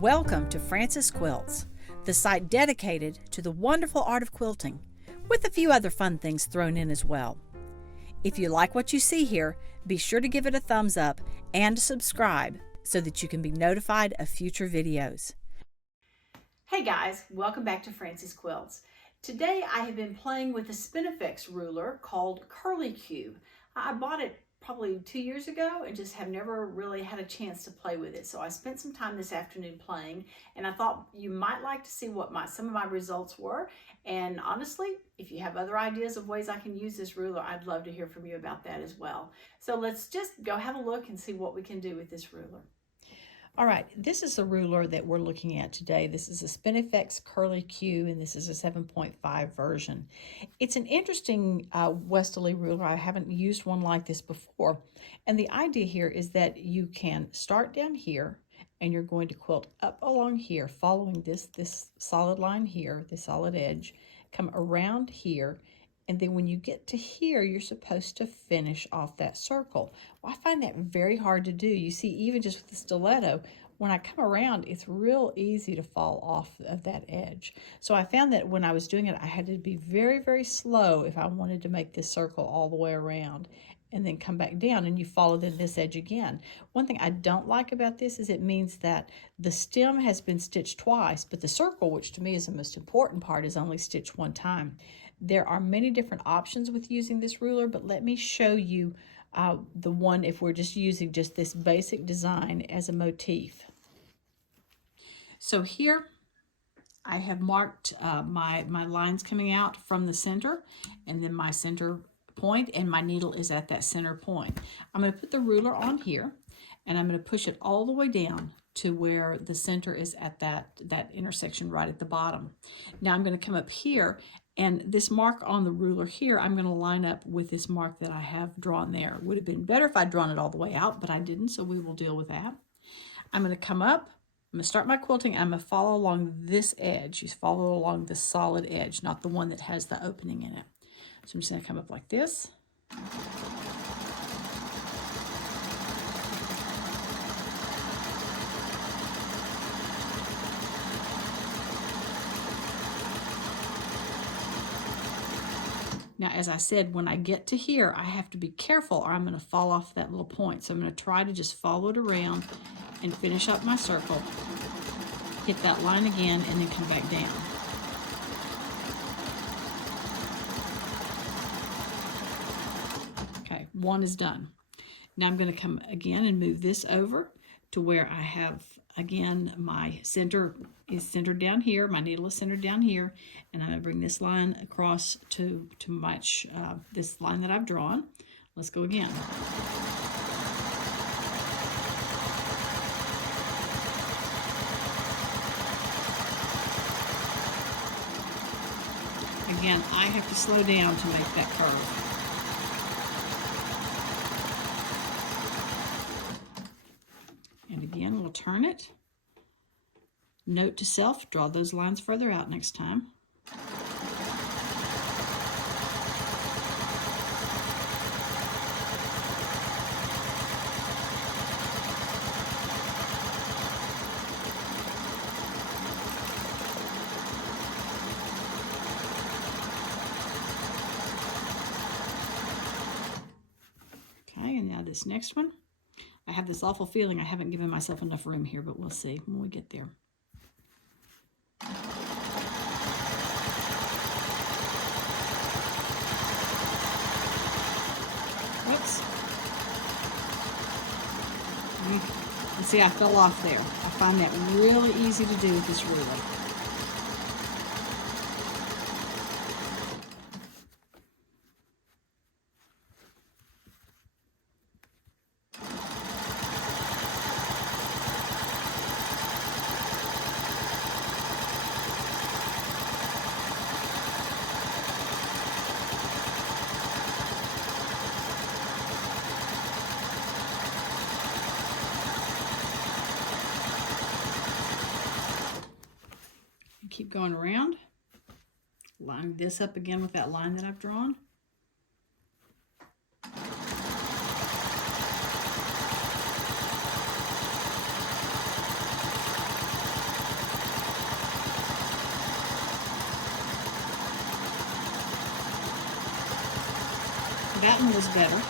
Welcome to Francis Quilts, the site dedicated to the wonderful art of quilting, with a few other fun things thrown in as well. If you like what you see here, be sure to give it a thumbs up and subscribe so that you can be notified of future videos. Hey guys, welcome back to Francis Quilts. Today I have been playing with a Spinifex ruler called Curly Cube. I bought it probably 2 years ago and just have never really had a chance to play with it. So I spent some time this afternoon playing, and I thought you might like to see what some of my results were. And honestly, if you have other ideas of ways I can use this ruler, I'd love to hear from you about that as well. So let's just go have a look and see what we can do with this ruler. All right, this is the ruler that we're looking at today. This is a Spinifex Curly Q, and this is a 7.5 version. It's an interesting Westalee ruler. I haven't used one like this before. And the idea here is that you can start down here, and you're going to quilt up along here, following this solid line here, the solid edge, come around here, and then when you get to here, you're supposed to finish off that circle. Well, I find that very hard to do. You see, even just with the stiletto, when I come around, it's real easy to fall off of that edge. So I found that when I was doing it, I had to be very, very slow if I wanted to make this circle all the way around, and then come back down, and you follow then this edge again. One thing I don't like about this is it means that the stem has been stitched twice, but the circle, which to me is the most important part, is only stitched one time. There are many different options with using this ruler, but let me show you the one if we're just using just this basic design as a motif. So here I have marked my lines coming out from the center, and then my center point, and my needle is at that center point. I'm going to put the ruler on here, and I'm going to push it all the way down to where the center is at that intersection right at the bottom. Now I'm going to come up here, and this mark on the ruler here, I'm going to line up with this mark that I have drawn there. It would have been better if I'd drawn it all the way out, but I didn't, so we will deal with that. I'm going to come up, I'm going to start my quilting, I'm going to follow along this edge. You follow along the solid edge, not the one that has the opening in it. So I'm just going to come up like this. Now, as I said, when I get to here, I have to be careful or I'm going to fall off that little point. So I'm going to try to just follow it around and finish up my circle, hit that line again, and then come back down. Okay, one is done. Now I'm going to come again and move this over to where I have, again, my center is centered down here, my needle is centered down here, and I'm going to bring this line across to match this line that I've drawn. Let's go again. Again, I have to slow down to make that curve. And again, we'll turn it. Note to self, draw those lines further out next time. Okay, and now this next one. I have this awful feeling I haven't given myself enough room here, but we'll see when we get there. Whoops. And see, I fell off there. I find that really easy to do with this ruler. Keep going around, line this up again with that line that I've drawn. That one was better.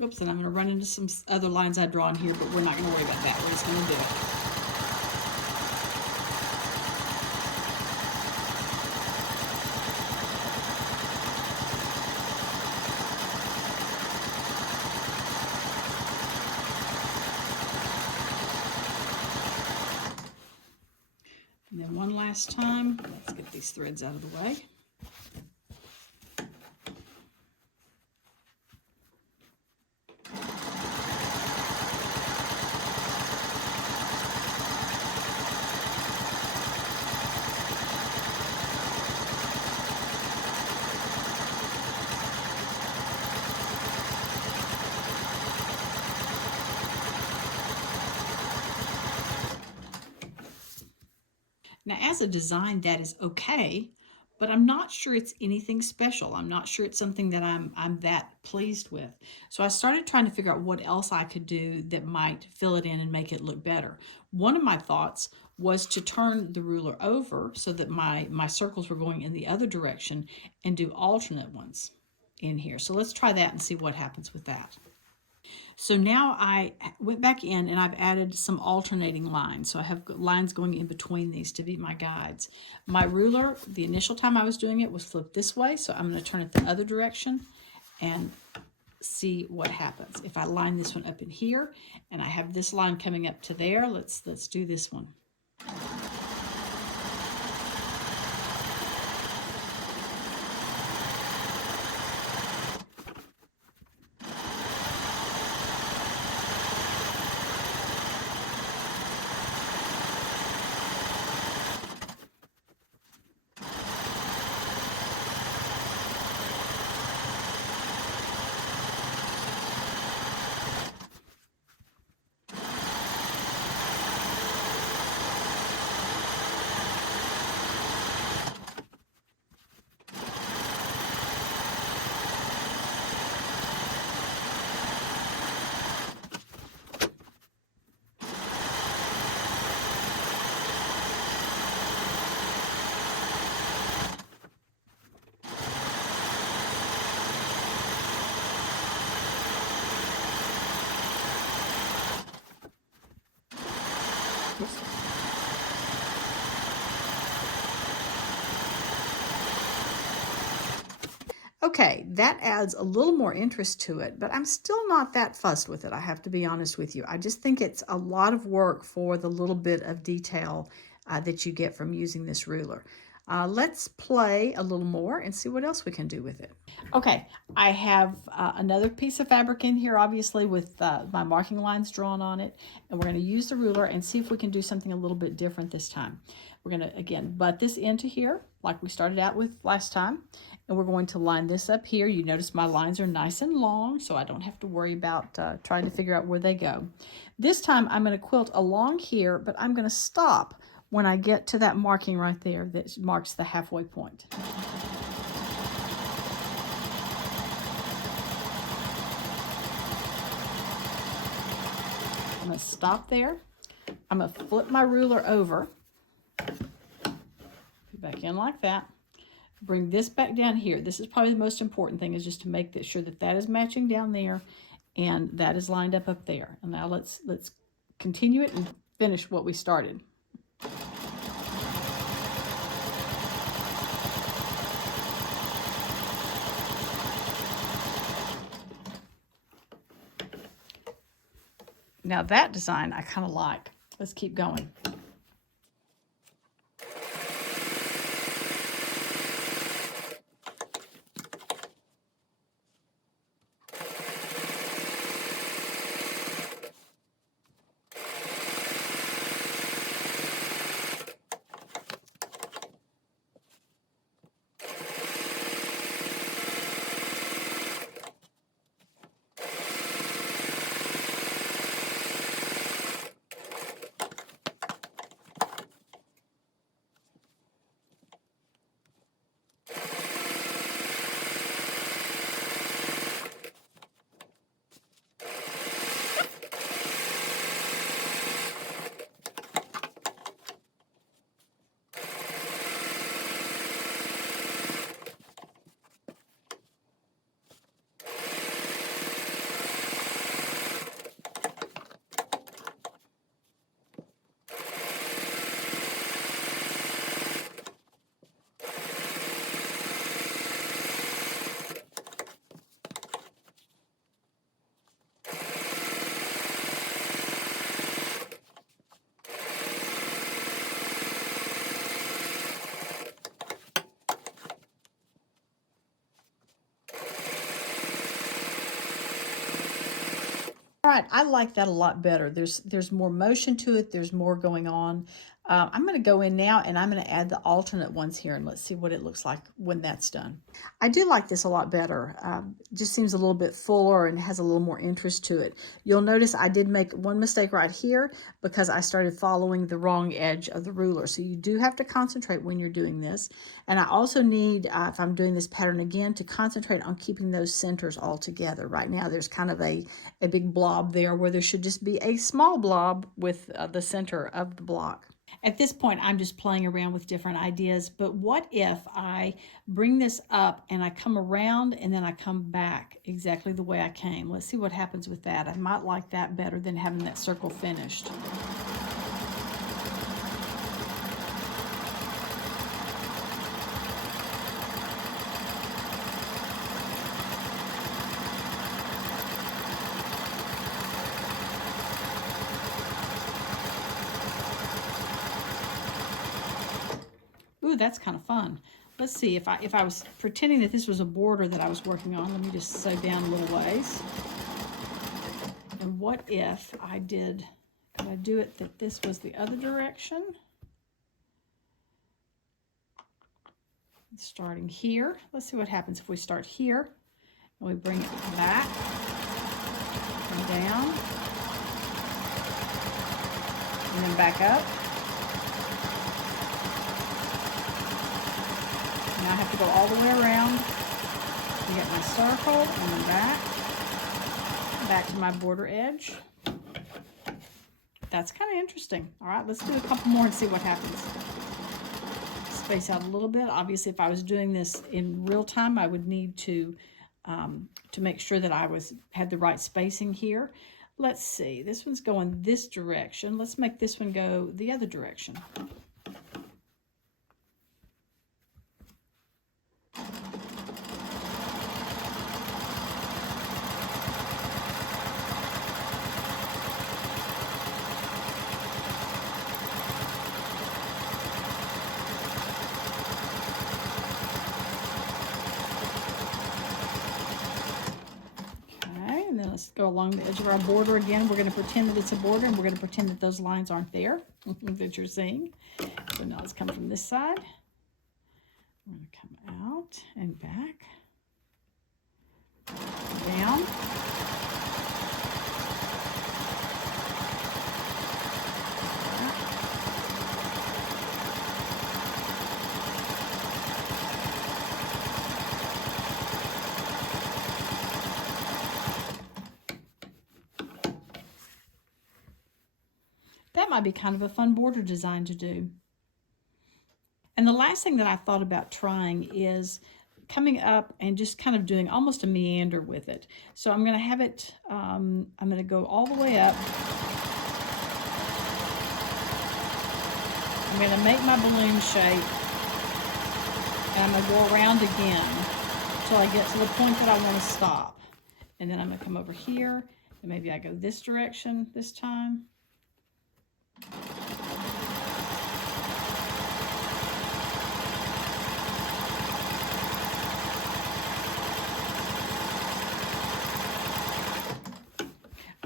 Oops, and I'm going to run into some other lines I draw in here, but we're not going to worry about that. We're just going to do it. And then one last time, let's get these threads out of the way. Now, as a design, that is okay, but I'm not sure it's anything special. I'm not sure it's something that I'm that pleased with. So I started trying to figure out what else I could do that might fill it in and make it look better. One of my thoughts was to turn the ruler over so that my circles were going in the other direction and do alternate ones in here. So let's try that and see what happens with that. So now I went back in and I've added some alternating lines. So I have lines going in between these to be my guides. My ruler, the initial time I was doing it, was flipped this way. So I'm going to turn it the other direction and see what happens. If I line this one up in here and I have this line coming up to there, let's do this one. Okay, that adds a little more interest to it, but I'm still not that fussed with it, I have to be honest with you. I just think it's a lot of work for the little bit of detail that you get from using this ruler. Let's play a little more and see what else we can do with it. Okay, I have another piece of fabric in here, obviously, with my marking lines drawn on it. And we're going to use the ruler and see if we can do something a little bit different this time. We're going to, again, butt this into here like we started out with last time. And we're going to line this up here. You notice my lines are nice and long, so I don't have to worry about trying to figure out where they go. This time I'm going to quilt along here, but I'm going to stop when I get to that marking right there that marks the halfway point. I'm going to stop there. I'm going to flip my ruler over, back in like that. Bring this back down here. This is probably the most important thing, is just to make sure that that is matching down there and that is lined up there. And now let's continue it and finish what we started. Now that design I kind of like. Let's keep going. All right, I like that a lot better. There's more motion to it. There's more going on. I'm going to go in now and I'm going to add the alternate ones here and let's see what it looks like when that's done. I do like this a lot better. Just seems a little bit fuller and has a little more interest to it. You'll notice I did make one mistake right here because I started following the wrong edge of the ruler. So you do have to concentrate when you're doing this. And I also need, if I'm doing this pattern again, to concentrate on keeping those centers all together. Right now there's kind of a big blob there where there should just be a small blob with the center of the block. At this point, I'm just playing around with different ideas, but what if I bring this up and I come around and then I come back exactly the way I came? Let's see what happens with that. I might like that better than having that circle finished. Ooh, that's kind of fun. Let's see, if I was pretending that this was a border that I was working on, let me just sew down a little ways. And what if I did, could I do it that this was the other direction? Starting here. Let's see what happens if we start here and we bring it back and down and then back up. Now I have to go all the way around to get my circle and then back to my border edge. That's kind of interesting. All right, let's do a couple more and see what happens. Space out a little bit. Obviously, if I was doing this in real time, I would need to make sure that I had the right spacing here. Let's see, this one's going this direction. Let's make this one go the other direction. Let's go along the edge of our border again. We're going to pretend that it's a border, and we're going to pretend that those lines aren't there that you're seeing. So now let's come from this side. We're going to come out and back, down. That might be kind of a fun border design to do. And the last thing that I thought about trying is coming up and just kind of doing almost a meander with it. So I'm going to have it, I'm going to go all the way up. I'm going to make my balloon shape. And I'm going to go around again until I get to the point that I want to stop. And then I'm going to come over here, and maybe I go this direction this time.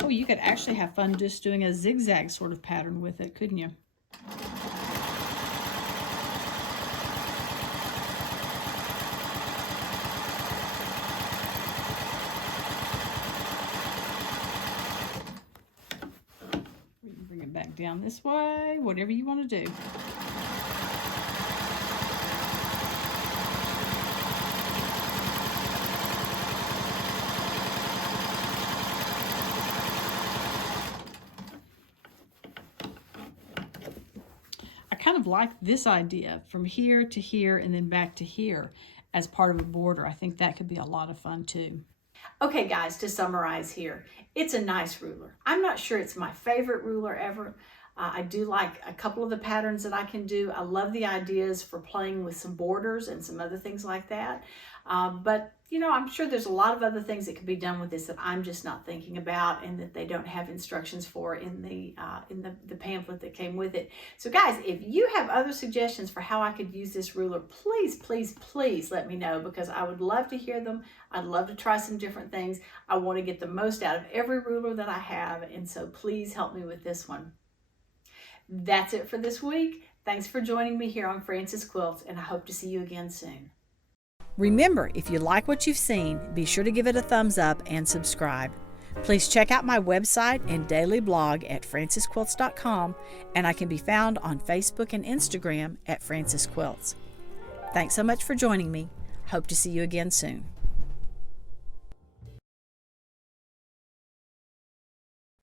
Oh, you could actually have fun just doing a zigzag sort of pattern with it, couldn't you? Bring it back down this way, whatever you want to do. Kind of like this idea from here to here and then back to here as part of a border. I think that could be a lot of fun too. Okay guys, to summarize here, it's a nice ruler. I'm not sure it's my favorite ruler ever. I do like a couple of the patterns that I can do. I love the ideas for playing with some borders and some other things like that. But you know, I'm sure there's a lot of other things that could be done with this that I'm just not thinking about, and that they don't have instructions for in the pamphlet that came with it. So guys, if you have other suggestions for how I could use this ruler, please, please, please let me know, because I would love to hear them. I'd love to try some different things. I want to get the most out of every ruler that I have, and so please help me with this one. That's it for this week. Thanks for joining me here on Francis Quilts, and I hope to see you again soon. Remember, if you like what you've seen, be sure to give it a thumbs up and subscribe. Please check out my website and daily blog at francisquilts.com, and I can be found on Facebook and Instagram at Francis Quilts. Thanks so much for joining me. Hope to see you again soon.